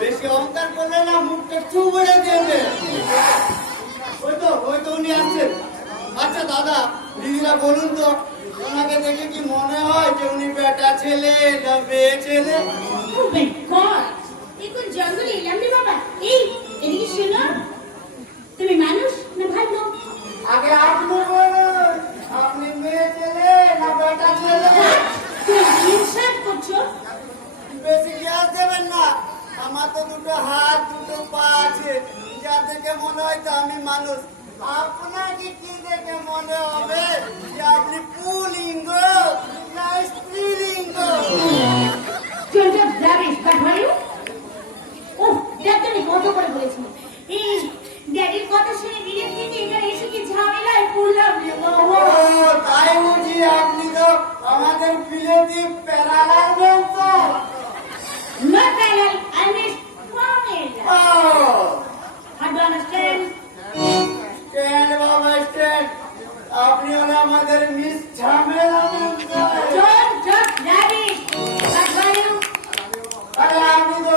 বেশি অহংকার করলে না মুখটা চু বলে দেবে। ওই তো উনি আসছেন। আচ্ছা দাদা দিদিরা বলুন তো ওনাকে দেখে কি মনে হয় যে উনি বেটা ছেলে না মেয়ে ছেলে? জঙ্গলে এলাম রে বাবা। এই এদিকে শোনো, তুমি মানুষ না ভালো? আগে আপনি বলুন, আপনি মেয়ে ছেলে না বেটা ছেলে? ইনসাল্ট করছো। বেশি গ্যাস দেবেন না, আমার তো দুটো হাত দুটো পা আছে, যা দেখে মনে হয় তো আমি মানুষ। আপনাকে কি দেখে মনে হবে যে আপনি পুলিঙ্গ না স্ত্রীলিঙ্গ? কত করে বলেছি এই ড্যাডির কথা শুনে নিজের থেকে এখানে এসে কি ঝামেলায় পড়লাম রে বাবা। তাই বুঝি আপনি তো আমাদের বিলেতি প্যারালাল বলতো? Not parallel, I mean parallel. How do you understand? Stand, Baba, stand. আপনি হলো আমাদের মিস ঝামেলা বলতো। Don't rubbish. What are you? আরে আমি তো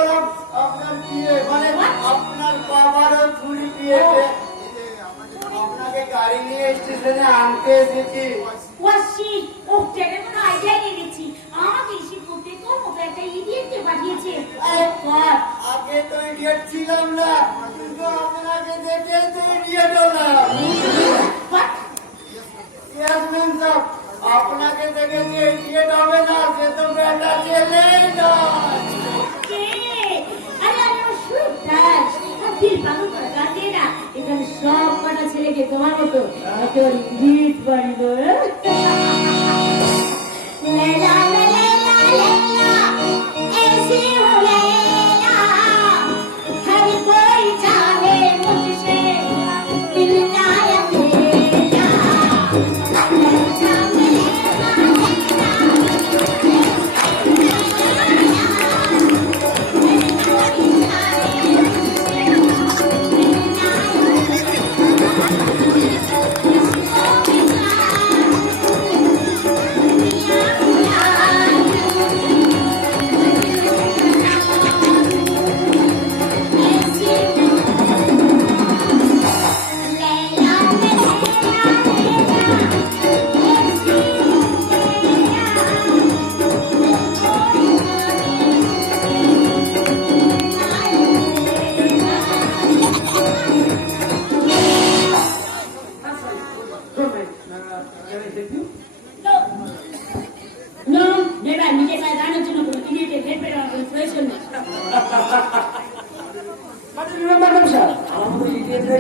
আপনার বিয়ে মানে আপনার বাবারও ছুরি দিয়েছে, আপনাকে গাড়ি নিয়ে স্টেশনে আনতে এসেছি। ওয়াসি ও যেটা কোনো আইডিয়া নিয়ে নিচ্ছি আমাকে এসে করতে কোন একটা ইডিয়েটকে পাঠিয়েছে। আগে তো ইডিয়েট ছিলাম না, কিন্তু আপনাকে দেখে তো ইডিয়েট হলাম। আপনাকে দেখে যে ইডিয়েট হবে না সে তো বেটা ছেলে নয়। এখানে সব কটা ছেলেকে তোমার মতো একেবারে গিট বাড়িব।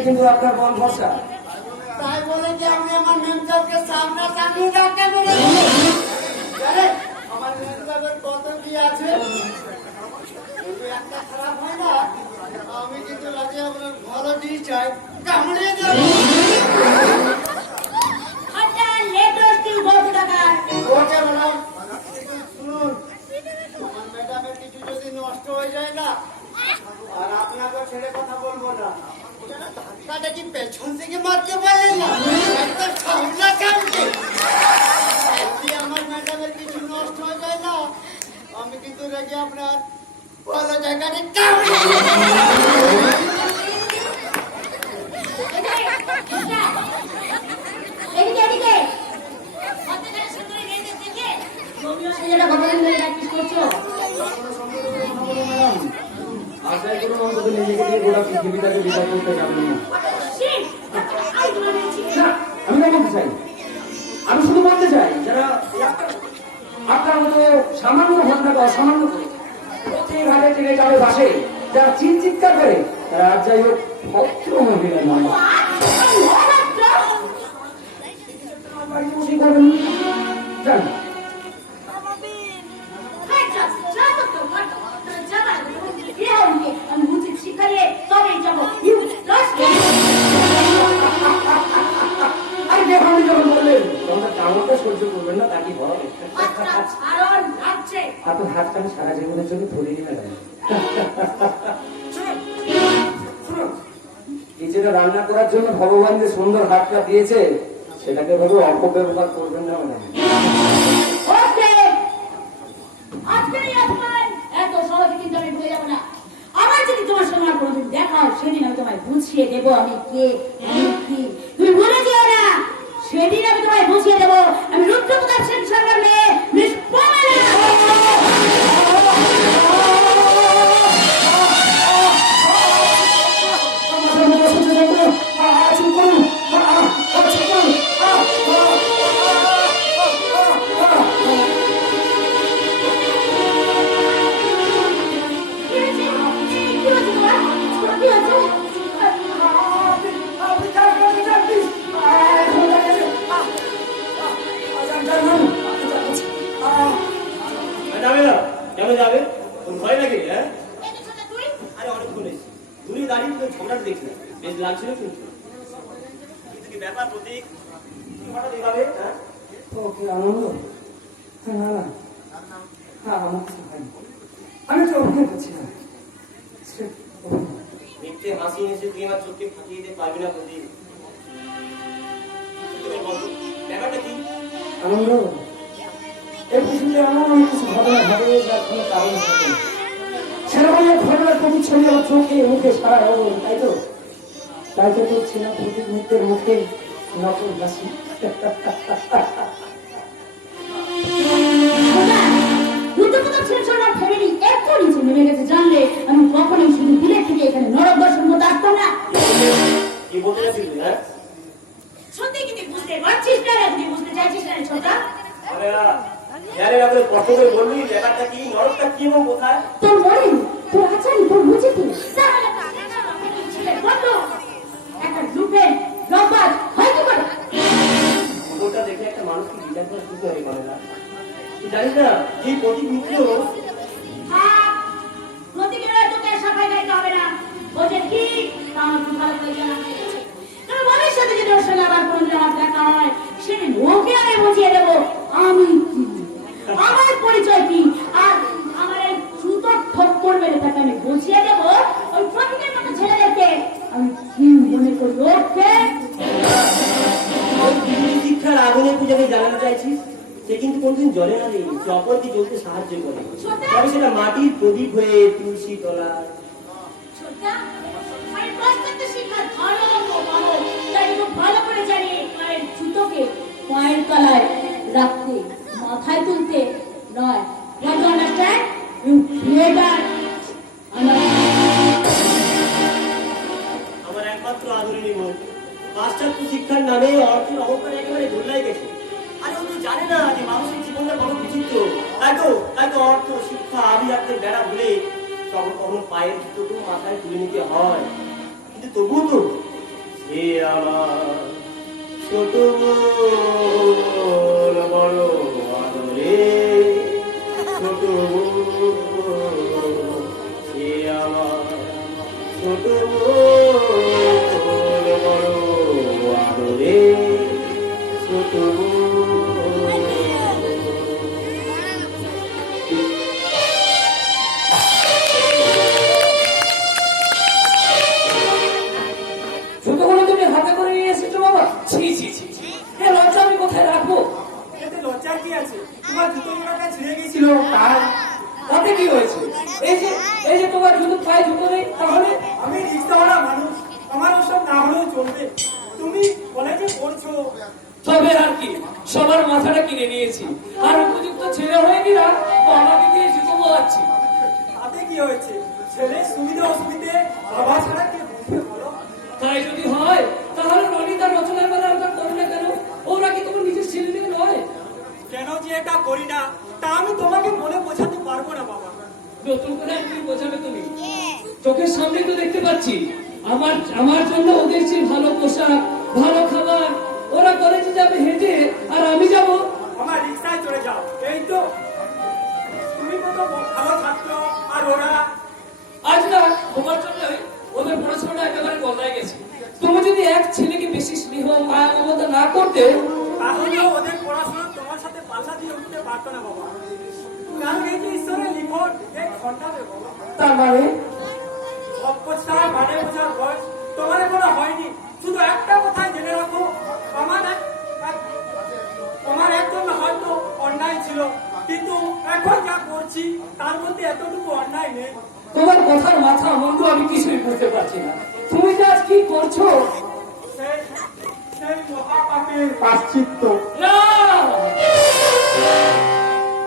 কিন্তু আপনার বল ভরসা তাই বলে যে আপনি আমার মেমসাবকে সামনাসামনি ডাক্তার করে আমার মেমসাবের কত কি আছে একটা খারাপ হয় না। আমি কিন্তু রাজি আপনার ভালো দিয়ে চাই কামড়িয়ে দেবো। ওকে ম্যাডাম শুনুন, আমার ম্যাডামের কিছু যদি নষ্ট হয়ে যায় না আর আপনাকে ছেড়ে কথা বলবো না, ধাক্কাটা কি পেছন থেকে মারতে পারলেন না একদম সামনা সামনে। যদি আমার ম্যাডামের কিছু নষ্ট হয়ে যায় না আমি কিন্তু রেগে আপনার ভালো জায়গাটা আমি শুধু বলতে চাই যারা আপনার মতো সামান্য ঘটনাকে অসামান্য করে প্রতি ঘাটে থেকে যাবে বাসে যারা চিৎকার করে তারা আর যাই হোক ভদ্র মহিলা নয়। আপনি যখন বললেন তোমাদের কামড়টা সহ্য করবেন না তা কি হবে? হাতটা ছাড়ুন, লাগছে। আপনার হাতটা আমি সারা জীবনের জন্য ধরে নিয়ে গেলাম। শুনুন, এই যেটা রান্না করার জন্য ভগবান যে সুন্দর হাতটা দিয়েছে সেটাকে ভাবে অপব্যবহার করবেন না ম্যাডাম। ওকে, আজকেই আপনার এত সহজে কিন্তু আমি ভুলে যাবো না। আমার যদি তোমার সঙ্গে আর কোনোদিন দেখা হয় সেদিন আমি তোমায় বুঝিয়ে দেবো আমি কে, আমি কি। তুমি ভুলে যেও না, সেদিন আমি তোমায় বুঝিয়ে দেবো আমি রুদ্রপ্রতাপ সেন শর্মার মেয়ে মিস পমালা। যাবে না কেন যাবে? ভয় লাগে? হ্যাঁ, আরে অনেকক্ষণ এসেছি, দূরে দাঁড়িয়ে তো ঝগড়াটা দেখছি না, বেশ লাগছিল কিন্তু কি ব্যাপার প্রতীক, হঠাৎ এভাবে? হ্যাঁ, ওকে আনন্দ, না না, হ্যাঁ আমার কিছু হয়নি, আমি তো অভিনয় করছি না। মিথ্যে হাসি হেসে তুই আমার চোখকে ফাটিয়ে দিতে পারবি না প্রতীক। ব্যাপারটা কি? আনন্দ, এই পৃথিবীতে এমন অনেক কিছু ঘটনা ঘটে যার কোনো কারণ থাকে না। সেরকম এক ঘটনার প্রতি ছবি আমার চোখে মুখে সারা রকম, তাই তো তোর ছিল প্রতি মুহূর্তের মুখে নকল হাসি। রুদ্রপ্রতাপ সেন শর্মার ফ্যামিলি এত নিচে নেমে গেছে জানলে আমি কখনোই শুধু দিনের থেকে এখানে নরক দর্শন করতে আসতাম না। কি বলতে যাচ্ছিস? হ্যাঁ, সত্যি কি তুই বুঝতে পারছিস না? তুই বুঝতে চাইছিস না ছোটা? আরে আরে আপনি কষ্ট করে বলবি ব্যাপারটা কি, নরকটা কি এবং কোথায়? তোর মনে তোর আচারি তোর বুঝে কি একটা লুপের রবাজ হয়তো পারে। ফটোটা দেখে একটা মানুষকে বিচার করা শুরু করে করে না, তুই জানিস না যে প্রতীক মিত্র প্রতিক্রিয়া তোকে সাফাই গাইতে হবে না, ও যে কি তা আমার খুব ভালো করে জানা আছে। তবে ভবিষ্যতে যদি ওর সঙ্গে আবার কোনো আমার দেখা হয় সেদিন ওকে আমি বুঝিয়ে দেবো আমি কি, আমার পরিচয় কি, আর আমার এই জুতোর ঠক্কর মেরে তাকে আমি বুঝিয়ে দেবো ওই প্রতীকের মতো ছেলেদেরকে আমি কি মনে করি। ওকে, শিক্ষার আগুনে তুই যাকে জ্বালাতে চাইছিস সে কিন্তু কোনদিন জ্বলে না রে, সে অপরকে জ্বলতে সাহায্য করে, তবে সেটা মাটির প্রদীপ হয়ে তুলসী তলায়। ছোট্টা, আমি প্রত্যেকটা শিক্ষার ভালো ভালো তাই খুব ভালো করে জানি মায়ের জুতোকে পায়ের তলায় রাখতে, মাথায় তুলতে নয়। What do you understand? You creator. আমার একমাত্র আদরণীয় বোন পাশ্চাত্য শিক্ষার নামে অর্থের অহংকার একেবারে ধুলাই গেছে। আরে ও তো জানে না যে মানুষের জীবনটা বড় বিচিত্র, তাই তো অর্থ শিক্ষা আভিজাত্যের বেড়া ভুলে তখন কখনো পায়ের জুতোকে মাথায় তুলে নিতে হয়। কিন্তু তবুও তো সে আমার ছোট বোন, বড় আদরে ছোট বোন, সে আমার ছোট বোন, বড় আদরে ছোট বোন। জুতোগুলো তুমি হাতে করে নিয়ে এসেছো বাবা? ছি ছি ছি, এ লজ্জা আমি কোথায় রাখবো? এতে লজ্জার কি আছে? তোমার জুতো মোড়াটা ছিঁড়ে গেছিল তার। তাতে কি হয়েছে? এই যে তোমার জুতো পায়ে জুতো নেই, তাহলে আমি রিক্সাওয়ালা মানুষ, আমার ওসব না হলেও চলবে। তুমি কলেজে পড়ছো, তবে আর কি, সবার মাথাটা কিনে নিয়েছি, আর উপযুক্ত ছেলে হয়ে গিয়ে বাবাকে দিয়ে জুতো বোয়াচ্ছি। তাতে কি হয়েছে? ছেলের সুবিধা অসুবিধে বাবা ছাড়া কে বুঝবে বলো? তাই যদি হয় তাহলে রনিতা রচনার বেলা ওটা করো না কেন? ওরা কি তোমার নিজের ছেলে মেয়ে নয়? কেন যে এটা করি না তা আমি তোমাকে বলে বোঝাতে পারবো না বাবা। নতুন করে তুমি বোঝাবে তুমি? চোখের সামনে তো দেখতে পাচ্ছি আমার জন্য ওদের যে ভালো পোশাক, ভালো খাবার, ওরা কলেজে যাবে হেঁটে আর আমি যাব আমার রিক্সায় চড়ে যাও। এই তো তুমি কত ভালো ছাত্র আর ওরা। আজ না তোমার জন্যই ওদের পড়াশোনাটা একেবারে বদলায় গেছে। তুমি যদি এক ছেলেকে বেশি স্নেহ মায়া মমতা না করতে, তাহলে ওদের পড়াশোনা তোমার সাথে পাল্লা দিয়ে উঠতে পারতো না বাবা। কারণ এই যে ঈশ্বরের লিখন এই ঘন্টাতে বাবা তার মানে অপচা মানে বোঝার বয়স তোমার এখনো হয়নি। শুধু একটা কথাই জেনে রাখো, তোমার একজন হয়তো অন্যায় ছিল, কিন্তু এখন যা করছি তার মধ্যে এতটুকু অন্যায় নেই। তোমার কথার মাথা মন্দ আমি কিছুই বুঝতে পারছি না। তুমি যে আজ কি করছো? সেই সেই মহাপাপের প্রায়শ্চিত্ত। না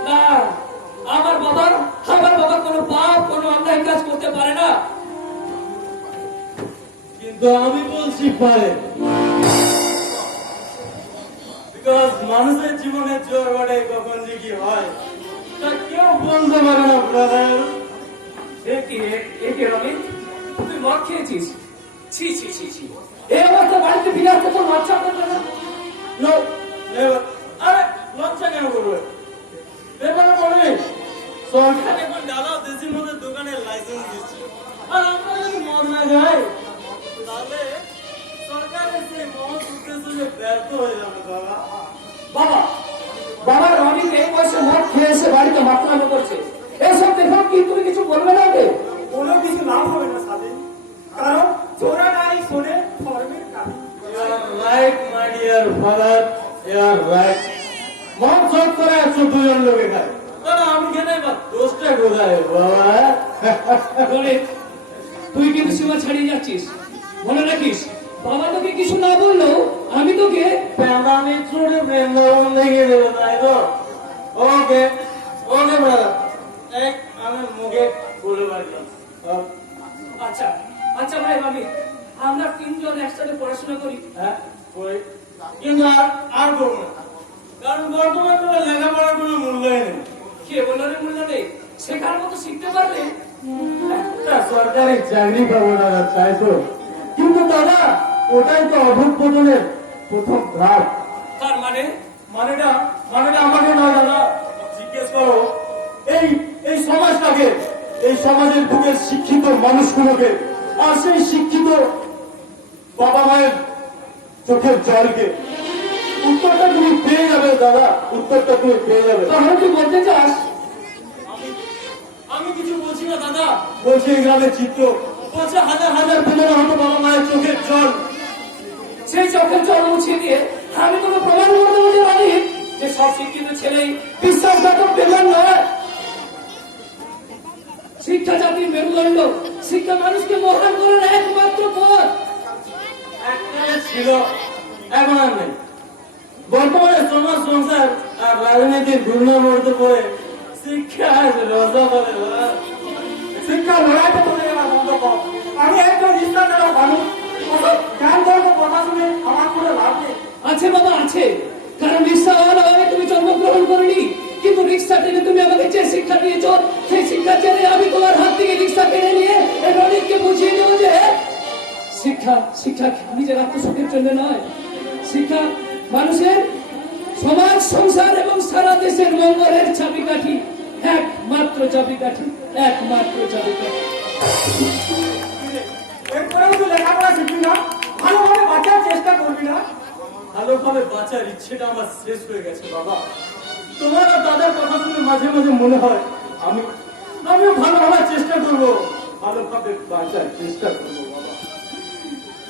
না, আমার বাবা কোনো পাপ, কোনো অন্যায় কাজ করতে পারে না। কিন্তু আমি বলছি পারে, বিকজ মানুষের জীবনে জোর বাড়ে কখন যে কি হয় তা কেউ বলতে পারে না ব্রাদার। রবি, তুই মদ খেয়েছিস? ছি ছি ছি ছি, এই অবস্থা বাড়িতে ফিরে আসতে তোর লজ্জা করবে না? No, never. আরে লজ্জা কেন করবে? ব্যাপারে বলে সরকার এখন ডালা দেশি মদের দোকানের লাইসেন্স দিচ্ছে, আর আমরা যদি মদ না যাই তাহলে সরকারের সেই মহৎ উদ্দেশ্যে ব্যর্থ হয়ে যাবে বাবা। বাবা রনিকে এই বয়সে মদ খেয়ে এসে বাড়িতে মাতলামি করছে, এসব দেখো কি তুমি কিছু বলবে না ওকে? কোনো কিছু লাভ হবে না স্বাধীন, কারণ চোরা নাই শোনে ধর্মের কাজ। You are right, my dear father. You are right. মদ সব করে 14 জন লোকে খায়, তাহলে আমি খেতে বা দোষটা কোথায় বাবা? রনিত, তুই কিন্তু সীমা ছাড়িয়ে যাচ্ছিস, মনে রাখিস। বাবা তোকে কিছু না বললেও আমি তোকে প্রেমামি ছুড়ে বৃন্দাবন দেখিয়ে দেবো, তাই তো? ওকে ওকে ব্রাদার, এক আমি মুখে বলে পারলাম। আচ্ছা আচ্ছা ভাই ভাবি, আমরা তিনজন একসাথে পড়াশোনা করি। হ্যাঁ ওই, কিন্তু আর করবো না, কারণ বর্তমানে লেখাপড়ার কোনো মূল্যই নেই। কে বললো রে মূল্য নেই? শেখার মতো শিখতে পারলে একটা সরকারি চাকরি পাবো দাদা, তাই তো? কিন্তু দাদা ওটাই তো অভ্যুত্থানের প্রথম ধাপ। তার মানে মানেটা আমাকে নয় দাদা, জিজ্ঞেস করো এই সমাজটাকে, এই সমাজের বুকে শিক্ষিত মানুষগুলোকে, আর সেই শিক্ষিত বাবা মায়ের চোখের জলকে। উত্তরটা তুমি পেয়ে যাবে দাদা, উত্তরটা তুমি পেয়ে যাবে। তাহলে তুই বলতে চাস আমি কিছু বলছি না দাদা, বলছি এই গ্রামের চিত্র, বলছে হাজার হাজার পনেরো হতো বাবা মায়ের চোখের জল। সেই চোখের জল মুছিয়ে দিয়ে আমি তোকে প্রমাণ করতে বলতে পারি যে সব শিক্ষিত ছেলেই বিশ্বাসঘাতক বেমান নয়। শিক্ষা জাতির মেরুদণ্ড, শিক্ষা মানুষকে মহান করার একমাত্র পথ। এককালে ছিল, এখন আর নেই। বর্তমানে সমাজ সংসার আর রাজনীতির দুর্নামর্দ করে শিক্ষা আজ রজা বলে। শিক্ষা লড়াইতে চলে গেলাম বন্ধ কর। আমি একজন ইসলামের মানুষ, ওসব জ্ঞান ধর্ম কথা শুনে আমার কোনো লাভ নেই। আছে বাবা আছে, কারণ রিক্সাওয়ালা হয়ে তুমি জন্মগ্রহণ করিনি, কিন্তু রিক্সা টেনে তুমি আমাকে যে শিক্ষা দিয়েছ, সেই শিক্ষা টেনে আমি তোমার হাত থেকে রিক্সা কেড়ে নিয়ে এই রনিতকে বুঝিয়ে দেবো যে শিক্ষা শিক্ষা নিজের আত্মসুখের জন্য নয়, শিক্ষা মানুষের সমাজ সংসার এবং সারা দেশের মঙ্গলের চাবিকাঠি, একমাত্র চাবিকাঠি, একমাত্র চাবিকাঠি। এরপরেও তুই লেখাপড়া শিখবি না, ভালোভাবে বাঁচার চেষ্টা করবি না। ভালোভাবে বাঁচার ইচ্ছেটা আমার শেষ হয়ে গেছে বাবা। তোমার আর দাদার কথা শুনে মাঝে মাঝে মনে হয় আমিও ভালো হওয়ার চেষ্টা করবো, ভালোভাবে বাঁচার চেষ্টা করবো বাবা।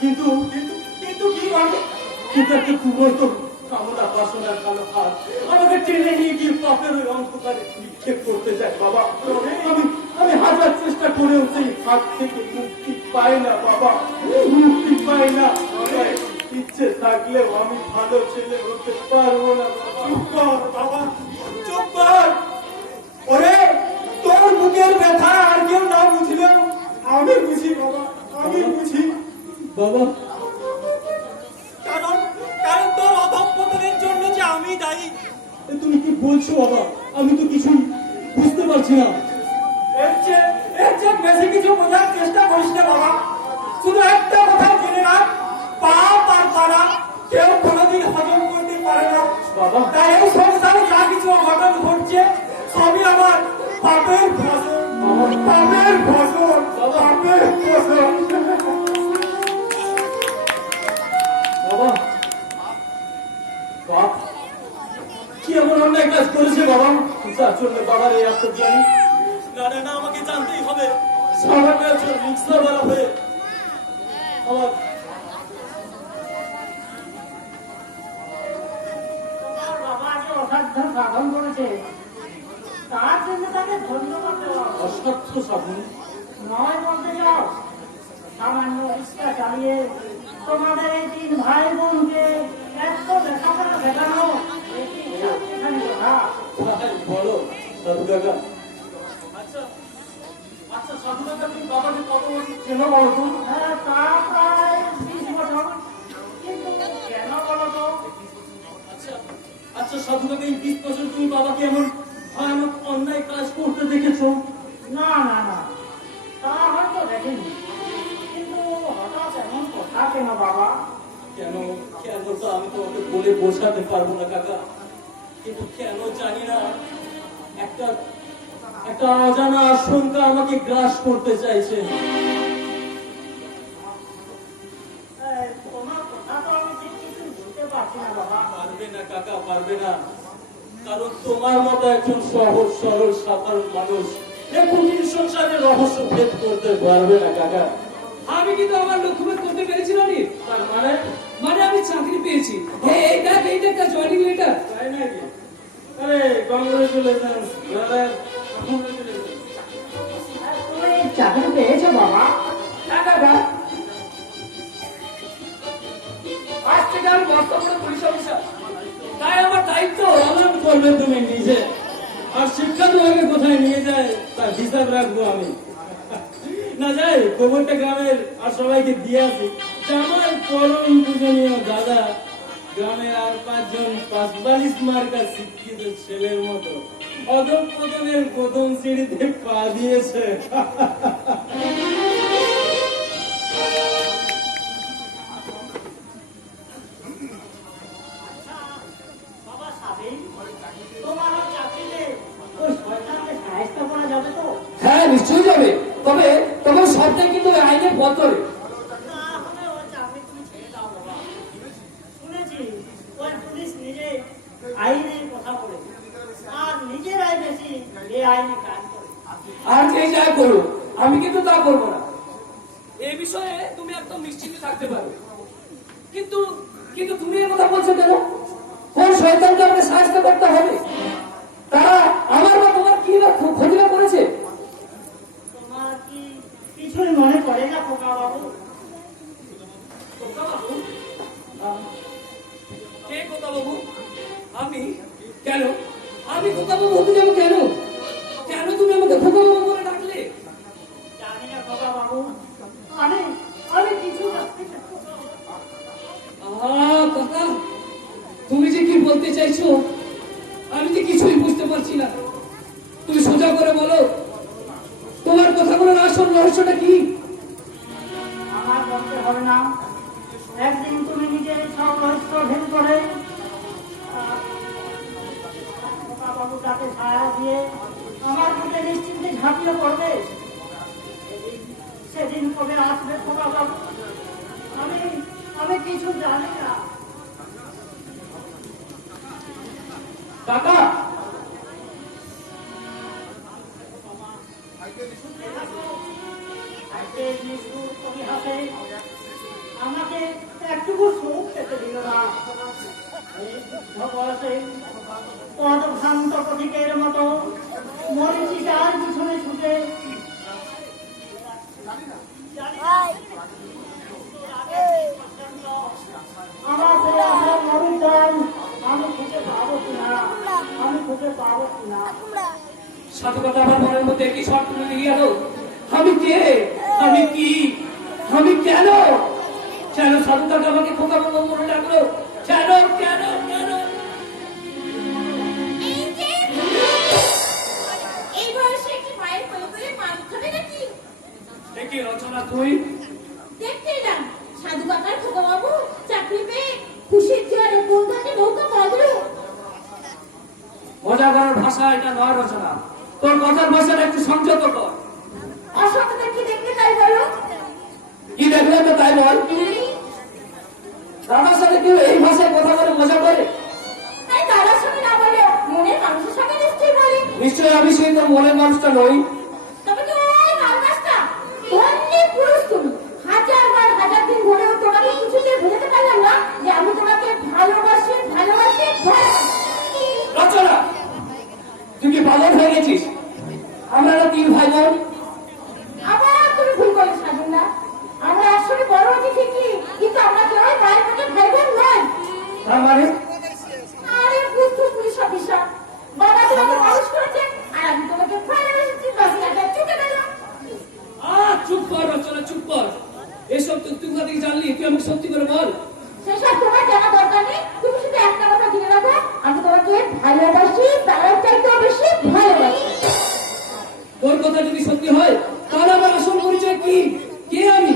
কিন্তু কিন্তু কিন্তু কি করবো? কিন্তু একটা কুমর্ত কামনা বাসনার কালো হাত আমাকে টেনে নিয়ে গিয়ে পাপের ওই অন্ধকারে নিক্ষেপ করতে চায় বাবা। আমি হাজার চেষ্টা করেও সেই হাত থেকে মুক্তি পাই না বাবা, মুক্তি পাই না। ইচ্ছে থাকলেও আমি ভালো ছেলে হতে পারবো না বাবা। চুপ কর বাবা, চুপ কর। ওরে, তোর বুকের ব্যথা আর কেউ না বুঝলেও আমি বুঝি বাবা, আমি বুঝি। বাবা কারণ কারণ তোর অধঃপতনের জন্য যে আমি দায়ী। এ তুমি কি বলছো বাবা? আমি তো কিছুই বুঝতে পারছি না। এর চেয়ে বেশি কিছু বোঝার চেষ্টা করিস না বাবা। শুধু একটা কথা জেনে রাখ, পাপ আর তারা কেউ কোনোদিন হজম করতে পারে না বাবা। তাই এই সংসারে যা কিছু অঘটন ঘটছে সবই আমার পাপের ফসল, পাপের ফসল, পাপের ফসল। বাবা বাপ কি এমন অন্যায় কাজ করেছে বাবা যার জন্য বাবার এই আত্মজ্ঞানী? না না না, আমাকে জানতেই হবে। সামান্য একজন রিক্সাওয়ালা হয়ে আমার তোমার বাবা যে অসাধ্য সাধন করেছে তার জন্য তাকে ধন্যবাদ দেওয়া হবে। অসাধ্য সাধন। নয় বলতে যাও, সামান্য রিক্সা চালিয়ে তোমাদের এই 3 ভাই বোনকে এত লেখাপড়া শেখানো এটি সত্যিখানি কথা। তাই বলো সাধু কাকা। আচ্ছা আচ্ছা সাধু কাকা, তুমি বাবাকে কত বছর চেনো বলো তো? হ্যাঁ, তা প্রায় 20 বছর। কিন্তু কেন বলো তো? আচ্ছা আচ্ছা সাধু কাকা, এই 20 বছর তুমি বাবাকে এমন ভয়ানক অন্যায় কাজ করতে দেখেছো? না না না, তা হয়তো দেখিনি, কিন্তু হঠাৎ এমন কথা কেন বাবা? কেন কেন তো আমি তোমাকে বলে বোঝাতে পারবো না কাকা, কিন্তু কেন জানি না একটা একটা অজানা আশঙ্কা আমাকে গ্রাস করতে চাইছে। তোমার কথা তো আমি ঠিক কিছু বুঝতে পারছি না বাবা। পারবে না কাকা, পারবে না, কারণ তোমার মতো একজন সহজ সরল সাধারণ মানুষ এ কঠিন সংসারের রহস্য ভেদ করতে পারবে না কাকা। আমি কিন্তু আমার লক্ষ্যভেদ করতে পেরেছিলাম নি। তার মানে মানে আমি চাকরি পেয়েছি। এইটা একটা জয়েনিং লেটার। তাই নাকি? আরে কংগ্রেচুলেশন ব্রাদার, কংগ্রেচুলেশন। তুমি চাকরি পেয়েছো বাবা? হ্যাঁ দাদা, আজ থেকে আমি বর্তমানে পুলিশ অফিসার। তাই আমার দায়িত্ব। পালন করবে তুমি নিজে, আর শিক্ষা তোমাকে কোথায় নিয়ে যায় তার হিসাব রাখবো আমি। না যাই, গোবরটা গ্রামের আর সবাইকে দিয়ে আসি যে আমার পরম পূজনীয় দাদা গ্রামের আর 5 জন 45 মার্কা শিক্ষিত ছেলের মতো অধঃপতনের প্রথম সিঁড়িতে পা দিয়েছে। বাবা সাবেই তোমার আর চাকরিতে ওই শয়তানকে সাহায্য করা যাবে তো? হ্যাঁ নিশ্চয়ই যাবে, তবে তবে সবটাই কিন্তু আইনের বদলে। তাহলে ওই চাকরি তুমি ছেড়ে দাও বাবা। শুনেছি ওই পুলিশ নিজে আইনের কথা বলে আর নিজেরাই বেশি এই আইনে কাজ করে। আর যে যা করো, আমি কিন্তু তা করবো না। এই বিষয়ে তুমি একদম নিশ্চিন্ত থাকতে পারো। কিন্তু কিন্তু তুমি এই কথা বলছো কেন? কোন শয়তানকে আমাকে সাহায্য করতে হবে? তারা আমার বা তোমার কি না ক্ষতিটা করেছে? তোমার কি কিছুই মনে পড়ে না খোকা বাবু? খোকা বাবু? কে খোকা বাবু? আমি? কেন আমি খোকা বাবু হতে যাবো? কেন কেন তুমি আমাকে খোকা বাবু বলে ডাকলে? জানি না খোকা বাবু, আমি আমি কিছু জানি না। কাকা, তুমি যে কি বলতে চাইছো আমি যে কিছুই বুঝতে পারছি না। তুমি সোজা করে বলো, তোমার কথাগুলোর আসল রহস্যটা কি? আমার বলতে হবে না, একদিন তুমি নিজে সব রহস্য ভেদ করে বাবু তাকে ছায়া দিয়ে আমার বুকে নিশ্চিন্তে ঝাঁপিয়ে পড়বে। সেদিন কবে আসবে খোকা বাবু? আমি আমি কিছু জানি না। কাকা, আজকে নিষ্ঠুর পরিহাসে আমাকে একটুকু সুখ পেতে দিল না। এই বৃদ্ধ বয়সে পদভ্রান্ত প্রতীকের মতো মরিচিকার পিছনে ছুটে আমার সেই আশার মরুদ্যান আমি খুঁজে পাবো কিনা, আমি খুঁজে পাবো কিনা। সাধু কথা আমার মনের মধ্যে কি শর্ট তুলে দিয়ে গেল। আমি কে, আমি কি, আমি কেন কেন সাধু কাকা আমাকে খোকা বাবু বলে ডাকলো? কেন কেন কেন? এই বয়সে কি মায়ের কোলে করে মানুষ হবে নাকি? দেখি রচনা, তুই দেখতে এলাম সাধু কাকার খোকা বাবু চাকরি পেয়ে খুশির জোয়ারে বন্ধুকে নৌকা বাঁধলো। মজা করার ভাষা এটা নয় রচনা, তোর কথার ভাষাটা একটু সংযত কর। অসংখ্য কি দেখতে তাই বলো? কি দেখলে তো তাই বল। দাদার সাথে কেউ এই ভাষায় কথা বলে মজা করে? আমি সেই তোর মনের মানুষটা নই? তবে তো ওই মালগাছটা ধন্যী পুরুষ তুমি। হাজার বার হাজার দিন ধরেও তোমাকে কিছুতে বোঝাতে পারলাম না যে আমি তোমাকে ভালোবাসি ভালোবাসি ভালোবাসি। রচনা, তুই কি পাগল হয়ে গেছিস? আমরা না 3 ভাই বোন। আবার তুমি ভুল করে সাজুন না। আমরা আসলে বড় হচ্ছি ঠিকই, কিন্তু আমরা কেউ মায়ের পেটে ভাই বোন নয়। তার মানে আরে বুদ্ধু পুলিশ অফিসার, বাবা তোমাকে মানুষ করেছে আর আমি তোমাকে ভালোবেসেছি, বাস এটা চুকে গেল। চুপ কর রচনা, চুপ কর। এসব তুই কোথা থেকে জানলি? তুই আমাকে সত্যি করে বল। সেসব তোমার জানা দরকার নেই। তুমি শুধু একটা কথা জেনে রাখো, আমি তোমাকে ভালোবাসি, তার চাইতেও বেশি ভালোবাসি। তোর কথা যদি সত্যি হয় তাহলে আমার আসল পরিচয় কি? কে আমি?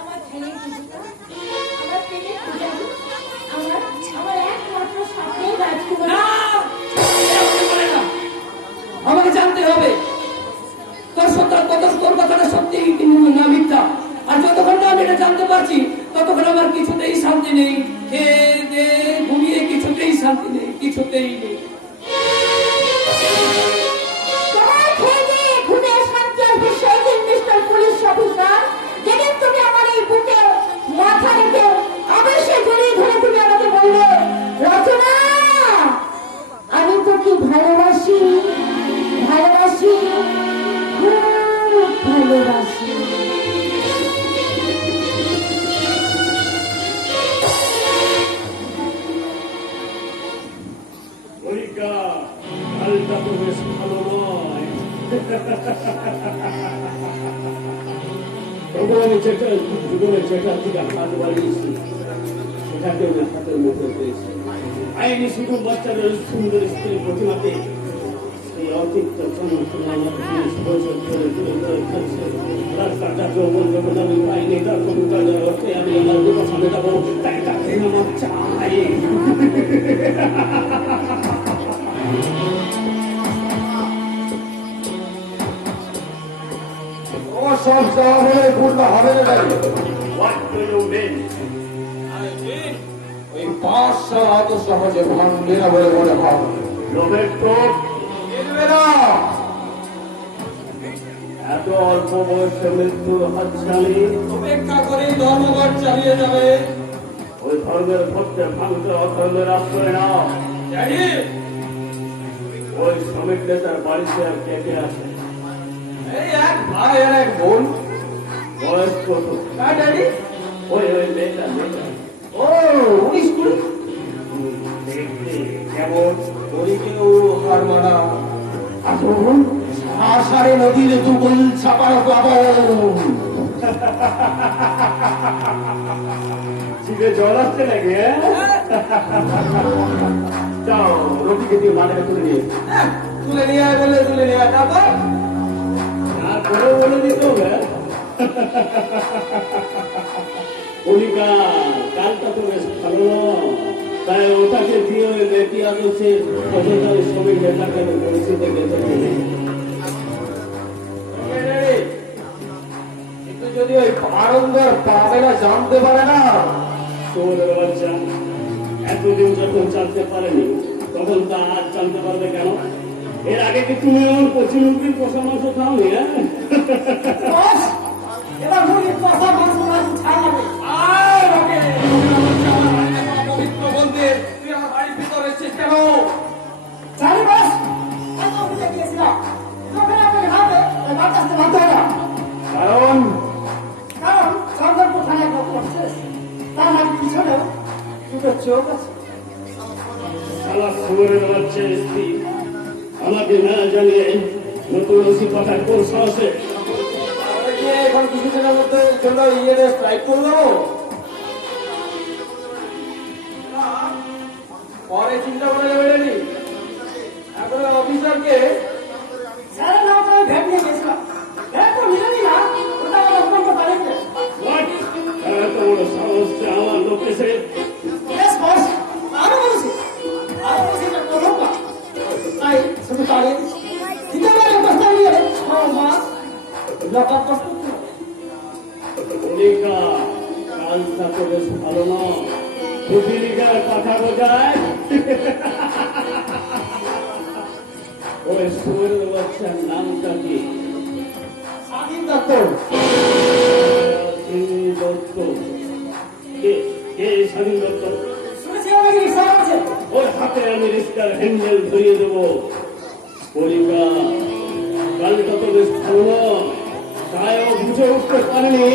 আমার ছেলের পূজিকা, আমার প্রেমের পূজারী, আমার একমাত্র স্বপ্নের রাজকুমার। না! এরকম করে না। আমাকে জানতে হবে তোর সত্য, তোর কথাটা সত্যি না মিথ্যা। আর যতক্ষণ না আমি এটা জানতে পারছি ততক্ষণ আমার কিছুতেই শান্তি নেই। খেয়ে দিয়ে ঘুমিয়ে কিছুতেই শান্তি নেই, কিছুতেই নেই। তোমার খেয়ে দিয়ে ঘুমিয়ে শান্তি আসবে সেই দিন মিস্টার পুলিশ অফিসার, যেদিন তুমি আমার এই বুকে মাথা রেখে আবেশে জড়িয়ে ধরে তুমি আমাকে বলবে, রচনা আমি তোকে ভালোবাসি, ভালোবাসি, খুব ভালোবাসি। মনিকা, কালটা তো বেশ ভালো নয়। ভগবানের যেটা থেকে হাত বাড়িয়েছি সেটাকে ওই হাতের মুখে পেয়েছি। আইনি শুধু বাচ্চাদের সুন্দর স্ত্রী প্রতিমাকে সেই অতিরিক্ত চমৎকার আমাকে জিনিস বছর ধরে তুলে ধরে ফেলছে। তার কাটা যৌবন যখন আমি পাইনি তার কবিতা অর্থে আমি আমার কথা মেটাবো, তাই তাকে আমার চাই। তোমার সব চাওয়া হলে পূর্ণ হবে না তাই? What do you mean? ওই 500 অত সহজে ভাঙবে না বলে মনে হয়। লোভের টোপ এগোবে না। এত অল্প বয়সে মৃত্যুর হাতছানি, অপেক্ষা করে ধর্মঘট চালিয়ে যাবে। ওই ধর্মের ভক্তে ভাঙতে অধর্মের আশ্রয় নাও। ওই শ্রমিক নেতার বাড়িতে আর কে কে আছে? এই এক ভাই আর এক বোন। বয়স কত? কার ড্যাডি? ওই মেয়েটা মেয়েটা ও 19-20। দেখতে কেমন? ওদিকেও হার মানা। আসুন আষাঢ়ে নদীর দুগুল ছাপানো প্লাবন। জিভে জল আসছে নাকি? যাও রুটিকে দিয়ে মাথায় তুলে নিয়ে তুলে নিয়ে আয় বলে তুলে নিয়ে আয়। তারপর তারপরেও বলে দিতে হবে। কলিকা কালটা তো বেশ ভালো, তাই ওটাকে দিয়ে ওই বেটি আদর্শে পছন্দের শ্রমিক নেতাকে পরিস্থিতি গেছে। কিন্তু যদি ওই বারংবার পাবেলা জানতে পারে না, তোমাদের বাচ্চা এতদিন যখন জানতে পারেনি তখন তা আজ জানতে পারবে কেন? এর আগে কি তুমি আমার কচিমুখির কষা মাংস খাওনি? এবার মুরগির কষা মাংস ছাড়াবে। আয় ওকে পবিত্র বলতে তুই আমার বাড়ির ভিতরে এসেছিস কেন? জানি বাস আমি অফিসে গিয়েছিলাম। যখন আমাকে হাতে বাচ্চা আসতে বাধ্য হয় না। কারণ চন্দ্রপুর থানায় গল্প করছে তার নাকি পিছনেও দুটো চোখ আছে। সালা সুরের বাচ্চা স্ত্রী আমাকে না জানিয়ে নতুন ওসি কথায় কোন সাহসে? এখন কিছুদিনের মধ্যে জন্য স্ট্রাইক করে দেবো। পরে চিন্তা করে যাবে। এখন অফিসারকে স্যারের নামটা আমি ভ্যাট নিয়ে গেছিলাম। ভ্যাট তো মিলে নিলাম, ওটা আমার অত্যন্ত পারিতে। What? এত বড় সাহস যে আমার লোক এসে Yes, boss. আরো বলছি এটা করো না। তাই শুধু তাড়িয়ে দিচ্ছি। দিতে পারে প্রস্তাব নিয়ে 6 মাস লকআপ প্রস্তুত করো। কলিকা কালটা তো বেশ ভালো নয়। প্রতিলিকার কথা বোঝায় ওই সুরের বাচ্চার নামটা কি? স্বাধীন দত্ত। স্বাধীন দত্ত। কে স্বাধীন দত্ত? শুনেছি আমাকে রিক্সা আছে। ওর হাতে আমি রিস্কার হ্যান্ডেল ধরিয়ে দেবো। পরিকা কালটা তো বেশ ভালো না, তাই ও বুঝে উঠতে পারেনি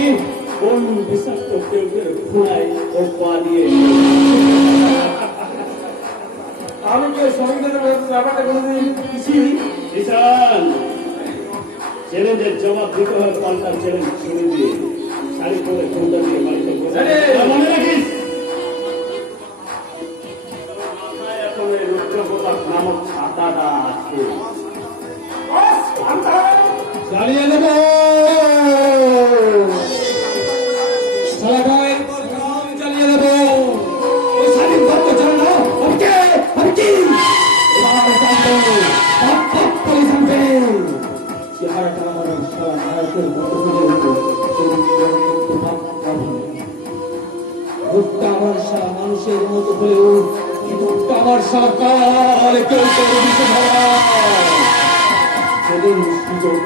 কোন বিষাক্ত কেউকের খুঁড়ায় ও পা দিয়ে। আমি কি সংবিধানের ব্যাপারটা কোনোদিন কিছুই কিষান, চ্যালেঞ্জের জবাব দিতে হয়, পাল্টা চ্যালেঞ্জ ছুড়ে দিয়ে শাড়ি পরে খুলটা দিয়ে বাড়িতে বসে। মনে রাখিস মাথায় এখন এই রুদ্রপ্রতাপ নামক ছাতাটা আছে। চালিয়ে দেব সালাগাঁয়ের পর গ্রাম চালিয়ে দেব। ওই স্বাধীন দত্ত জানো আমি কে? আমি কি এবার জানবো। পপ পপ করে জানবে চেহারাটা আমার সারা ভারতের মতো হয়ে উঠবে। রূপটা আমার সারা মানুষের মতো হলেও রূপটা আমার সারা কাল কেউ কেউ দিতে সেদিন সুযোগ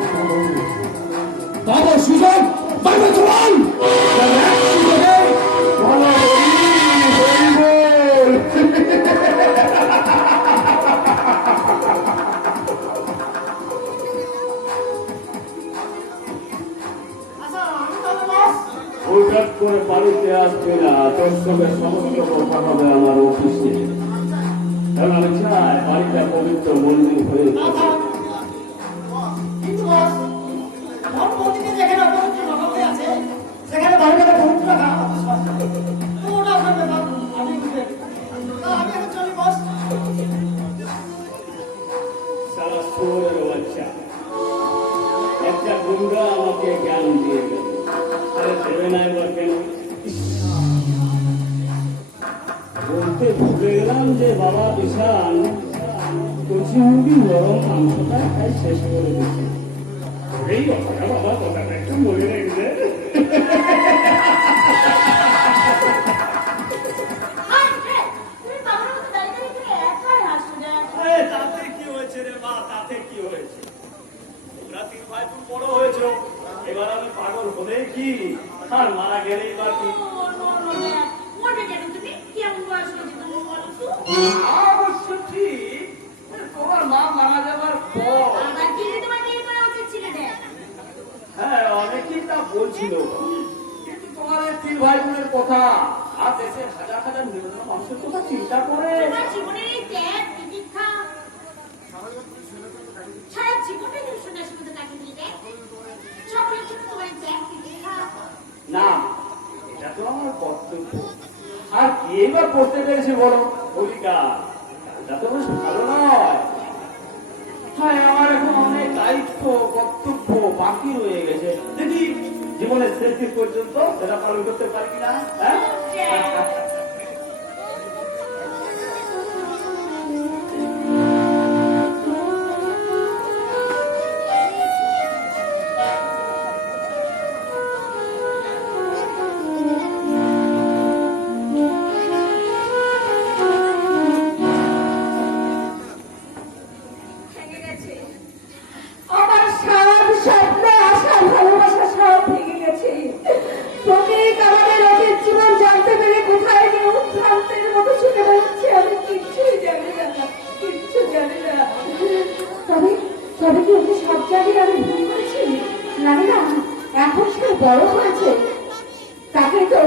পাবো, সুযোগ পাবো তোমার সুযোগে ভালো হঠাৎ করে বাড়িতে আসবে না, তোর সঙ্গে সমস্ত কথা হবে আমার অফিসে। কারণ আমি চাই বাড়িটা পবিত্র মন্দির হয়ে থাকে। কিন্তু বস, আমার মন্দিরে যেখানে অপবিত্র নরকে আছে, সেখানে বাড়িটা পবিত্র রাখা তো ওটা আপনার ব্যাপার, আপনি বুঝবেন। আমি এখন চলি বস। সারা শহরের বাচ্চা একটা গুন্ডা আমাকে জ্ঞান দিয়ে গেল। আরে দেবে না এবার কেন? বলতে ভুলে গেলাম যে বাবা বিশাল কচি মুরগি নরম মাংসটা খাই শেষ করে দিচ্ছে। এই কথা বাবা, কথাটা একটু মনে রেখে। তাতে কি হয়েছে রে মা, তাতে কি হয়েছে? তোমরা তিন ভাই বোন বড় হয়েছো, এবার আমি পাগল হলে কি আর মারা গেলেই বা কি? অবশ্য ঠিক, তোমার মা মারা যাবার পর হ্যাঁ, অনেকেই তা বলছিল। কিন্তু তোমার এই তিন ভাই বোনের কথা আর দেশের হাজার হাজার নিরন্ন মানুষের কথা চিন্তা করে না, এটা তো আমার কর্তব্য। আর কে বা করতে পেরেছে বলো? অধিকার, এটা তো বেশ ভালো নয়। হ্যাঁ, আমার এখন অনেক দায়িত্ব কর্তব্য বাকি রয়ে গেছে। দেখি জীবনের শেষ দিন পর্যন্ত সেটা পালন করতে পারি কিনা। হ্যাঁ, আমার সব স্বপ্ন আশা ভালোবাসা সব ভেঙে গেছে। প্রত্যেক আমাদের অতীত জীবন জানতে পেরে কোথায় যে উদ্ভ্রান্তের মতো ছুটে বেড়াচ্ছে আমি কিচ্ছুই জানি না, কিচ্ছু জানি না। তবে তবে কি ওকে সব জায়গায় আমি ভুল করেছি? জানি না, এখন সে বড় হয়েছে, তাকেই তো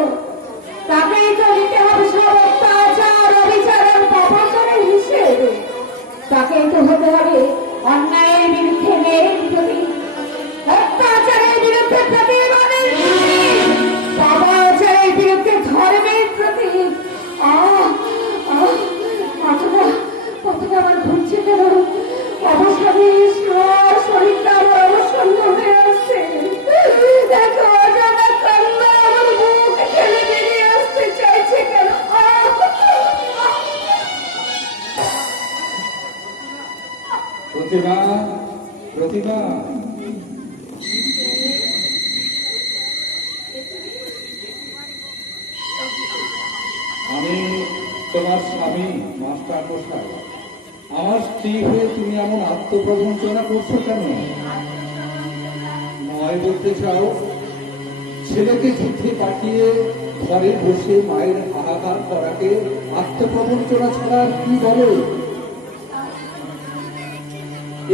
দিতে হবে সব অত্যাচার অবিচার আর পাপাচারের হিসেব। তাকেই তো হতে হবে অন্যায়ের বিরুদ্ধে ন্যায়ের প্রতি, অত্যাচারের বিরুদ্ধে প্রতিবাদের প্রতি, পাপাচারের বিরুদ্ধে ধর্মের প্রতি। কতটা আমার ঘুরছে কেন? অবসাদে শরীরটা আমার অবসন্ন হয়ে আসছে। দেখো অজানা কান্না আমার বুক ঠেলে বেরিয়ে আসতে চাইছে কেন? প্রতিভা, প্রতিভা আমি তোমার স্বামী মাস্টার মশাই। আমার স্ত্রী হয়ে তুমি এমন আত্মপ্রবঞ্চনা করছো কেন? নয় বলতে চাও ছেলেকে যুদ্ধে পাঠিয়ে ঘরে বসে মায়ের হাহাকার করাকে আত্মপ্রবঞ্চনা ছাড়া আর কি বলে?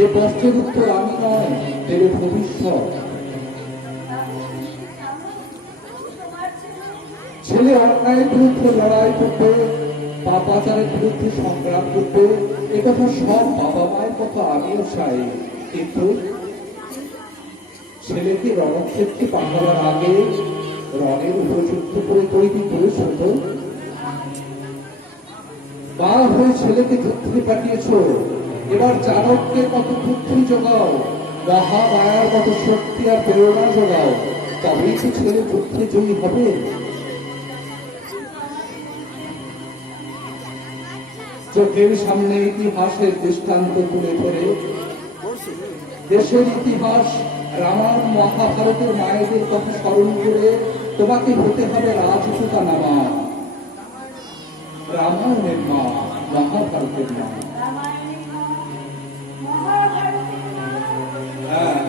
এ প্রশ্নের উত্তর আমি নয়, দেবে ভবিষ্যৎ। ছেলে অন্যায়ের বিরুদ্ধে লড়াই করবে, পাপাচারের বিরুদ্ধে সংগ্রাম করবে, একথা সব বাবা মায়ের কথা আমিও চাই। কিন্তু ছেলেকে রণক্ষেত্রে পাঠাবার আগে রণের উপযুক্ত করে তৈরি করেছ তো? মা হয়ে ছেলেকে যুদ্ধে পাঠিয়েছ, এবার চাণক্যের মতো বুদ্ধি জোগাও, মহামায়ার মতো শক্তি আর প্রেরণা জোগাও, তবেই তো ছেলে যুদ্ধে জয়ী হবে। চোখের সামনে ইতিহাসের দৃষ্টান্ত তুলে ধরে দেশের ইতিহাস, রামায়ণ মহাভারতের মায়েদের কথা স্মরণ করে তোমাকে হতে হবে রাজপুতা নামা, রামায়ণের মা, মহাভারতের মা। হ্যাঁ,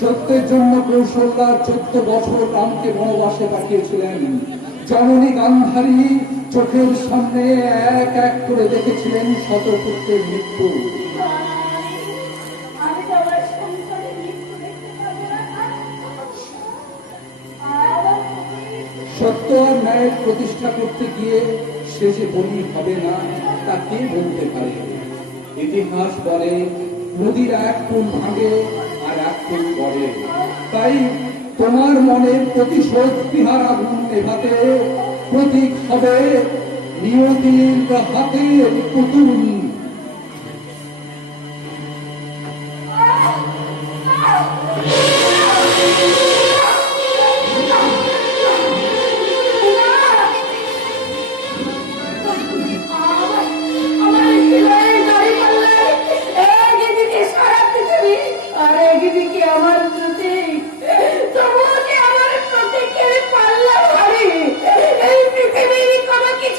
সত্যের জন্য কৌশলরা 14 বছর রামকে বনবাসে পাঠিয়েছিলেন। জননী গান্ধারী চোখের সামনে এক এক করে দেখেছিলেন শতপুত্রের মৃত্যু। আমি তো আমার সংসারে মৃত্যু দেখতে পাবো না। সত্য আর ন্যায়ের প্রতিষ্ঠা করতে গিয়ে সে যে বলি হবে না তা কে বলতে পারে? ইতিহাস বলে নদীর এক কুল ভাঙে আর এক কুল গড়ে। তাই তোমার মনের প্রতিশোধ বিহার আগুন নেভাতে প্রতীক হবে নিয়তির হাতের পুতুল